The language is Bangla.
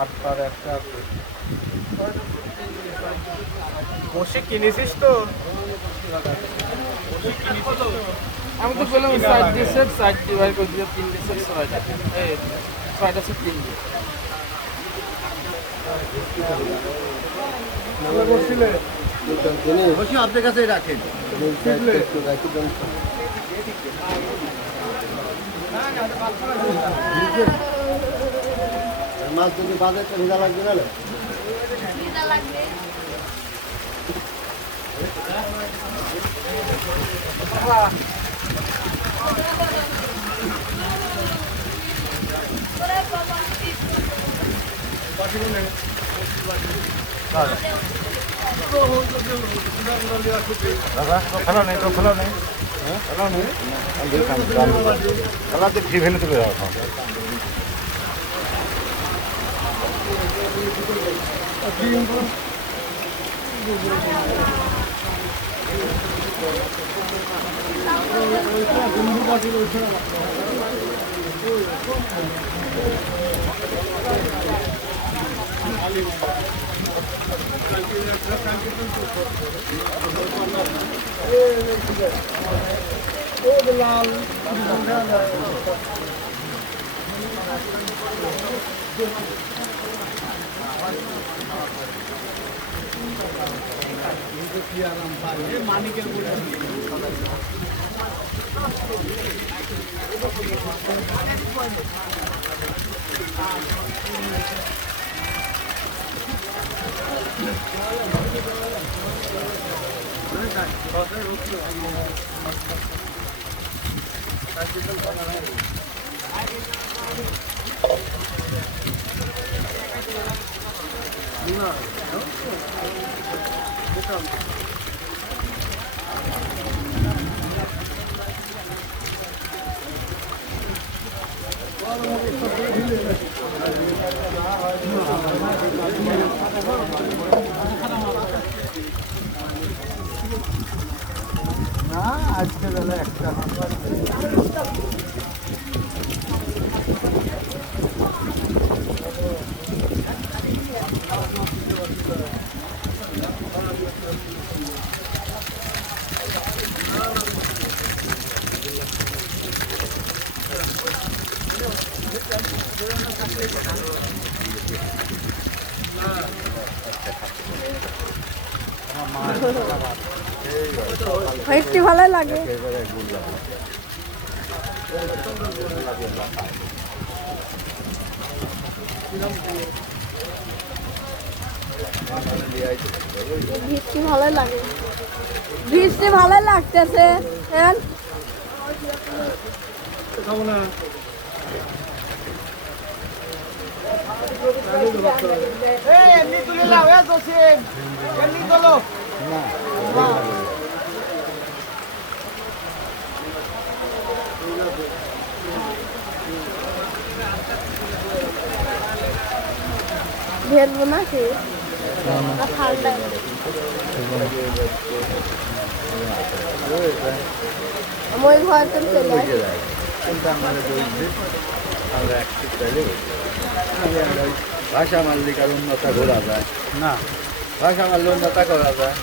আটটার একটা বসে কিনেছিস তো? আমি তো বললাম সাইড দিয়ে সেট সাইড ডিভাইড করে দিয়ে 3 দিয়ে সেট 6টা এই 6টা সেট 3 দিয়ে বসে আপনার কাছে রাখেন। মাছ যদি বাজার একটা ভিজা লাগবে না খেলা নেই তো খেলা নেই খেলা নেই খেলাতে ফ্রি ফেলে তুলে রাখা মানিকের না আজকে বেলা একটা একটু ভালো লাগে বৃষ্টি ভালো লাগে বৃষ্টি ভালো লাগতেছে হ্যাঁ এমনি তুলে লাও এ জসিম এমনি তোলো ভেলবো নাকি ঠান্ডা আমি ওই ঘরটা চলে ভাষা মারলে কার উন্নতা ঘোরা যায় না ভাষা মারলে উন্নতা করা যায়